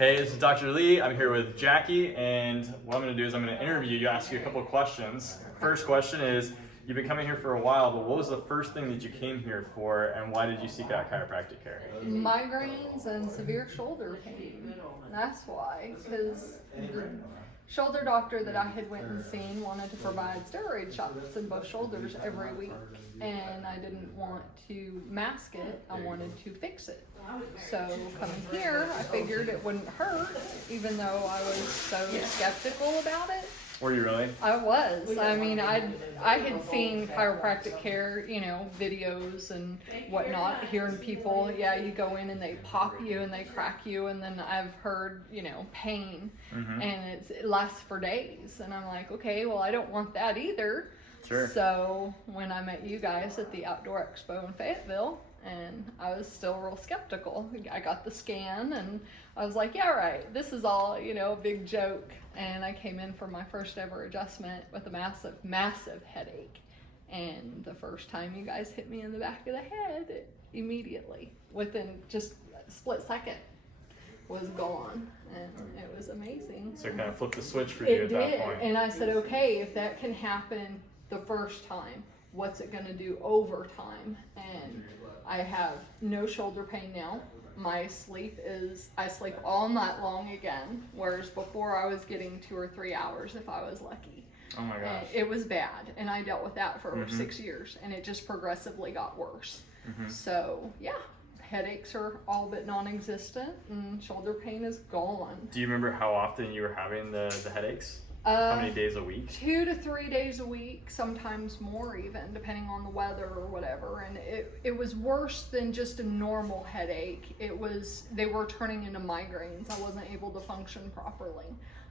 Hey, this is Dr. Lee. I'm here with Jackie, and what I'm going to do is I'm going to interview you, ask you a couple of questions. First question is, you've been coming here for a while, but what was the first thing that you came here for, and why did you seek out chiropractic care? Migraines and severe shoulder pain. That's why, because the shoulder doctor that I had went and seen wanted to provide steroid shots in both shoulders every week, and I didn't want to mask it. I wanted to fix it. So coming here, I figured it wouldn't hurt, even though I was so skeptical about it. Were you really? I was. I mean, I had seen chiropractic care, videos and whatnot, hearing people, you go in and they pop you and they crack you, and then I've heard, pain, and it lasts for days. And I'm like, okay, well, I don't want that either. Sure. So when I met you guys at the Outdoor Expo in Fayetteville, and I was still real skeptical. I got the scan and I was like, yeah, right, this is all, a big joke. And I came in for my first ever adjustment with a massive, massive headache. And the first time you guys hit me in the back of the head, immediately, within just a split second, was gone. And it was amazing. So it kind of flipped the switch for you at that point. And I said, okay, if that can happen the first time, what's it going to do over time? And I have no shoulder pain now. My sleep I sleep all night long again, whereas before I was getting 2 or 3 hours if I was lucky. Oh my gosh. And it was bad, and I dealt with that for over 6 years, and it just progressively got worse. So yeah, headaches are all but non-existent, and shoulder pain is gone. Do you remember how often you were having the headaches? How many days a week? 2 to 3 days a week, sometimes more even, depending on the weather or whatever. And it was worse than just a normal headache. They were turning into migraines. I wasn't able to function properly.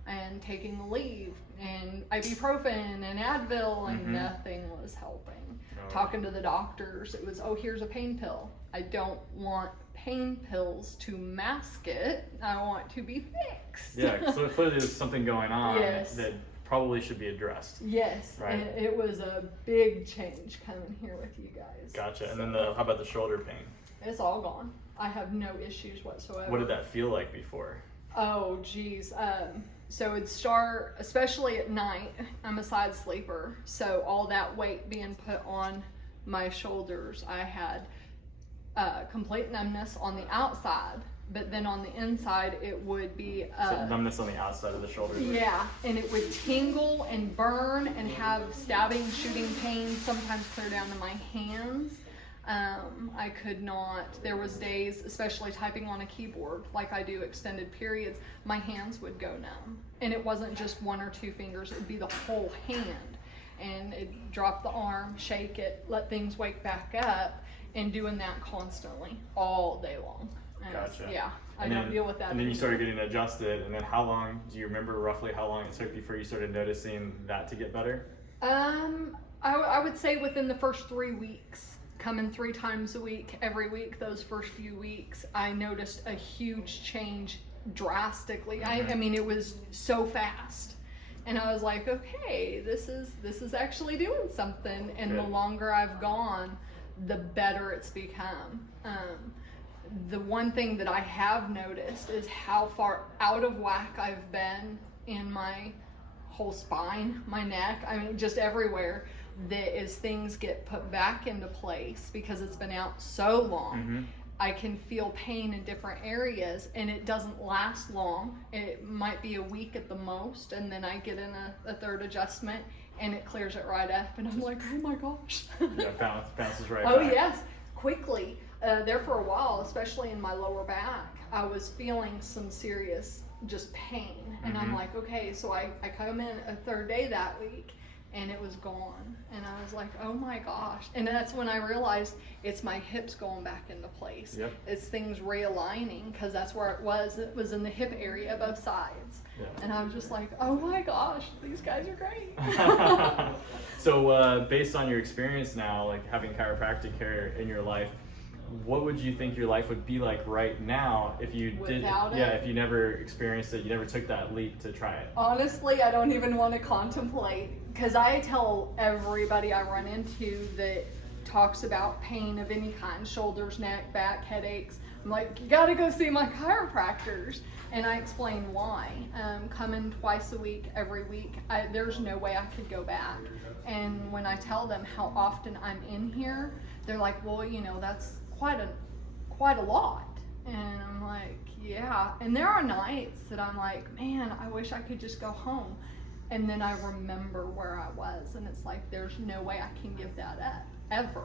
And taking the leave and ibuprofen and Advil, and nothing was helping. Talking to the doctors, it was, here's a pain pill. I don't want pain pills to mask it. I want to be fixed. Yeah, so clearly there's something going on Yes. that probably should be addressed. Yes, Right. And it was a big change coming here with you guys. Gotcha. And then how about the shoulder pain? It's all gone. I have no issues whatsoever. What did that feel like before? Oh, geez. So it'd start, especially at night. I'm a side sleeper, so all that weight being put on my shoulders, I had complete numbness on the outside, but then on the inside it would be So numbness on the outside of the shoulders. yeah, and it would tingle and burn and have stabbing, shooting pain, sometimes clear down to my hands. I could not, there was days, especially typing on a keyboard like I do extended periods, my hands would go numb, and it wasn't just 1 or 2 fingers, it'd be the whole hand, and it'd drop the arm, shake it, let things wake back up, and doing that constantly all day long. And Gotcha. Yeah, I don't deal with that And then you anymore. started getting adjusted, and then how long, do you remember roughly how long it took before you started noticing that to get better? I would say within the first 3 weeks, coming 3 times a week, every week, those first few weeks, I noticed a huge change drastically. I mean, it was so fast. And I was like, okay, this is actually doing something. And Good. the longer I've gone, the better it's become. The one thing that I have noticed is how far out of whack I've been in my whole spine, my neck, I mean, just everywhere, that as things get put back into place, because it's been out so long, I can feel pain in different areas, and it doesn't last long. It might be a week at the most, and then I get in a third adjustment, and it clears it right up, and I'm like, oh my gosh. Yeah, bounces right Oh back. yes, quickly. There for a while, especially in my lower back, I was feeling some serious just pain, and I'm like, okay, so I come in a third day that week, and it was gone, and I was like, oh my gosh. And that's when I realized it's my hips going back into place. Yep. It's things realigning, because that's where it was in the hip area, both sides. Yeah. And I was just like, oh my gosh, these guys are great. So based on your experience now, like having chiropractic care in your life, what would you think your life would be like right now if you Without it? if you never experienced it, you never took that leap to try it? Honestly, I don't even want to contemplate, because I tell everybody I run into that talks about pain of any kind, shoulders, neck, back, headaches, I'm like, you gotta go see my chiropractors. And I explain why. Coming twice a week, every week, there's no way I could go back. And when I tell them how often I'm in here, they're like, well, you know, that's quite a lot. And I'm like, yeah. And there are nights that I'm like, man, I wish I could just go home. And then I remember where I was, and it's like, there's no way I can give that up, ever,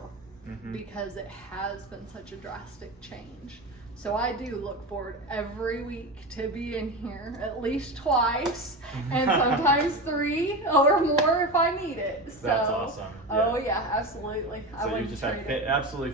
because it has been such a drastic change. So I do look forward every week to be in here at least twice, and sometimes 3 or more if I need it. So, That's awesome. Oh yeah, absolutely. So you just have absolutely